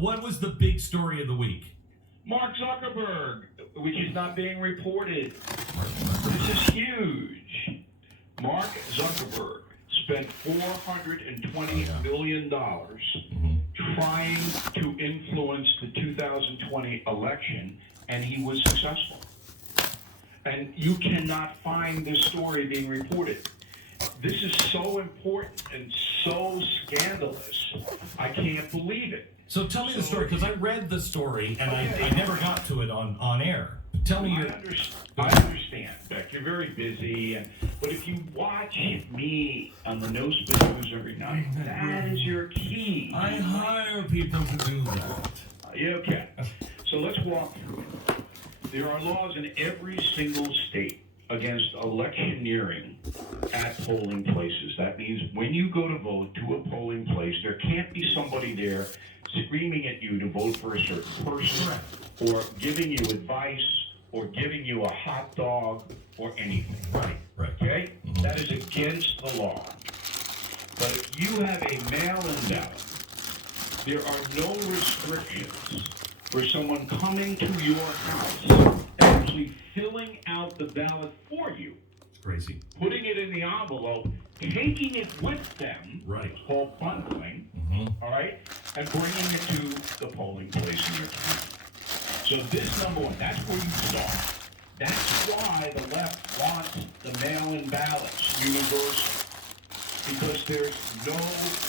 what was the big story of the week? Mark Zuckerberg, which is not being reported. This is huge. Mark Zuckerberg spent $420 million trying to influence the 2020 election, and he was successful. And you cannot find this story being reported. This is so important and so scandalous. I can't believe it. So tell me the story, because I read the story and I never got to it on air. Tell me I understand, Beck. You're very busy, but if you watch me on the No Spin News every night, that is your key. I hire people to do that. Okay. So let's walk through it. There are laws in every single state against electioneering at polling places. That means when you go to vote to a polling place, there can't be somebody there screaming at you to vote for a certain person, or giving you advice, or giving you a hot dog, or anything. Right. Okay? That is against the law. But if you have a mail-in ballot, there are no restrictions for someone coming to your house and actually filling out the ballot for you. It's crazy. Putting it in the envelope, taking it with them, right. It's called bundling, all right, and bringing it to the polling place in your town. So this, number one, that's where you start. That's why the left wants the mail-in ballots universal, because there's no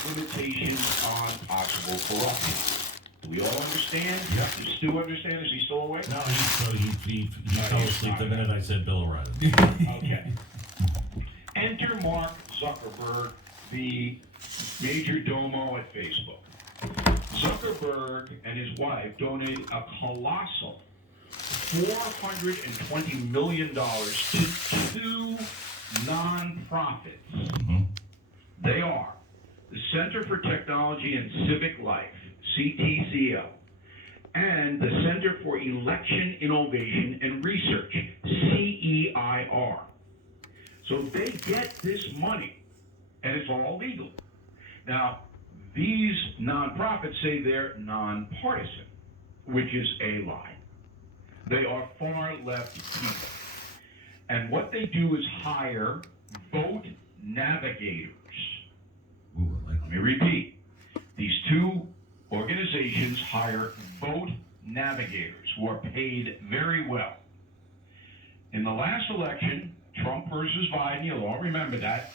limitations on possible corruption. Do we all understand? Yeah. Does Stu understand? Is he still awake? No, he fell asleep the minute I said Bill O'Reilly. Okay. Enter Mark Zuckerberg, the major domo at Facebook. Zuckerberg and his wife donated a colossal $420 million to two nonprofits. They are the Center for Technology and Civic Life, CTCL, and the Center for Election Innovation and Research, CEIR. So they get this money, and it's all legal. Now, these nonprofits say they're nonpartisan, which is a lie. They are far left people. And what they do is hire vote navigators. Let me repeat. These two organizations hire vote navigators who are paid very well. In the last election, Trump versus Biden, you'll all remember that.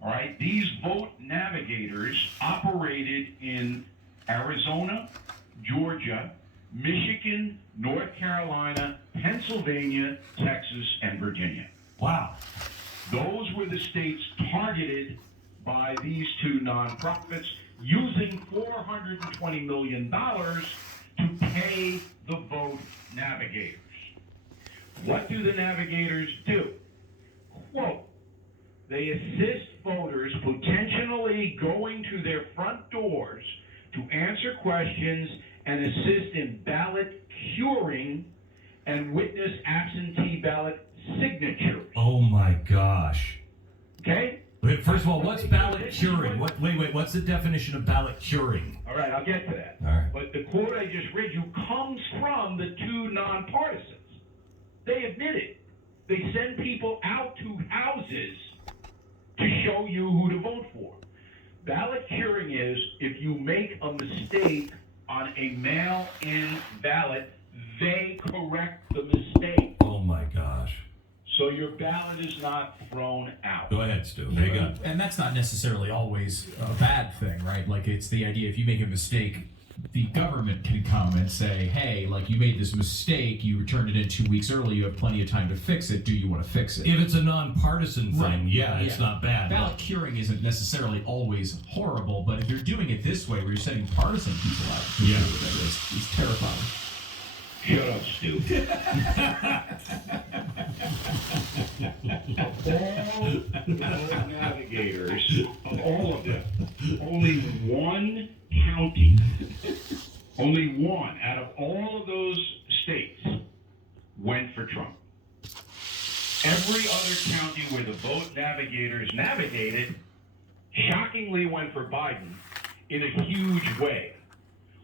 All right, these vote navigators operated in Arizona, Georgia, Michigan, North Carolina, Pennsylvania, Texas, and Virginia. Wow. Those were the states targeted by these two nonprofits, using $420 million to pay the vote navigators. What do the navigators do? Quote, they assist voters potentially going to their front doors to answer questions and assist in ballot curing and witness absentee ballot signatures. Oh my gosh. Okay? Wait, first of all, what's ballot curing? Wait, what's the definition of ballot curing? All right, I'll get to that. All right. But the quote I just read you comes from the two nonpartisans. They admit it. They send people out to houses to show you who to vote for. Ballot curing is if you make a mistake on a mail-in ballot, they correct the mistake. Oh my gosh. So your ballot is not thrown out. Go ahead, Stu. There you go. And that's not necessarily always a bad thing, right? Like, it's the idea, if you make a mistake, the government can come and say, hey, like, you made this mistake, you returned it in 2 weeks early, you have plenty of time to fix it, do you want to fix it? If it's a nonpartisan thing, Right. yeah, it's not bad. Ballot curing isn't necessarily always horrible, but if you're doing it this way, where you're sending partisan people out to do it, it's terrifying. Shut up, Stu. All the vote navigators, of all of them, only one county, only one out of all of those states went for Trump. Every other county where the vote navigators navigated shockingly went for Biden in a huge way.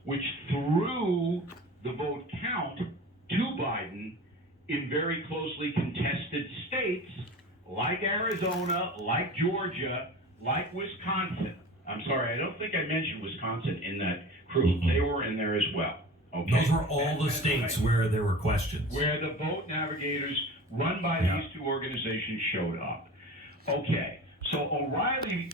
which threw the vote count to Biden in very closely contested states like Arizona, like Georgia, like Wisconsin. I'm sorry, I don't think I mentioned Wisconsin in that crew. They were in there as well. Okay. Those were all the states where there were questions. Where the vote navigators run by these two organizations showed up. Okay, so O'Reilly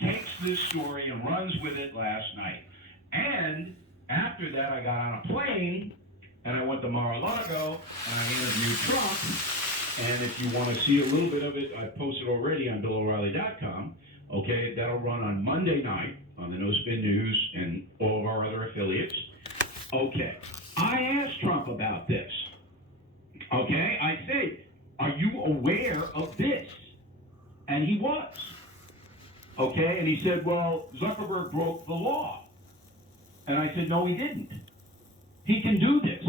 takes this story and runs with it last night. And after that, I got on a plane and I went to Mar-a-Lago and I interviewed Trump. And if you want to see a little bit of it, I posted already on BillO'Reilly.com. Okay, that'll run on Monday night on the No Spin News and all of our other affiliates. Okay, I asked Trump about this. Okay, I said, are you aware of this? And he was. Okay, and he said, well, Zuckerberg broke the law. And I said, no, he didn't. He can do this.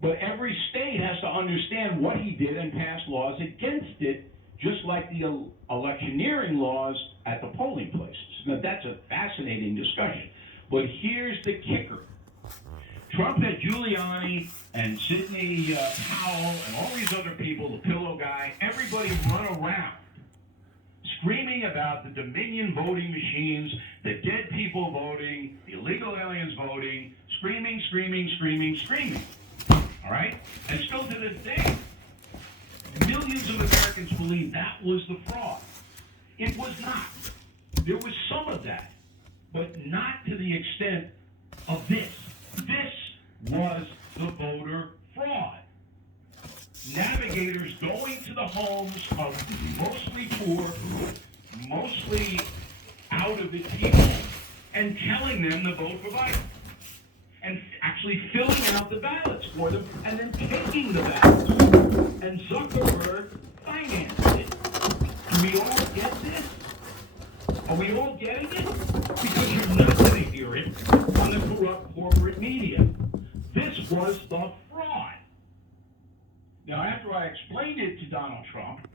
But every state has to understand what he did and pass laws against it, just like the electioneering laws at the polling places. Now, that's a fascinating discussion. But here's the kicker. Trump had Giuliani and Sidney Powell and all these other people, the pillow guy, everybody run around screaming about the Dominion voting machines, the dead people voting, the illegal aliens voting, screaming, screaming, screaming, screaming. All right? And still to this day, millions of Americans believe that was the fraud. It was not. There was some of that, but not to the extent of this. This was the voter fraud. Navigators going to the homes of mostly poor, mostly out of it people, and telling them to vote for Biden. And actually filling out the ballots for them, and then taking the ballots. And Zuckerberg financed it. Do we all get this? Are we all getting it? Because you're not going to hear it on the corrupt corporate media. This was the fraud. Now, after I explained it to Donald Trump,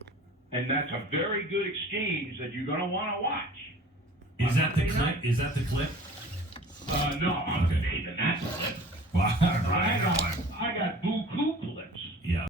and that's a very good exchange that you're going to want to watch. Is that the clip? Is that the clip? No, I'm going to even that's a clip. Well, I got buku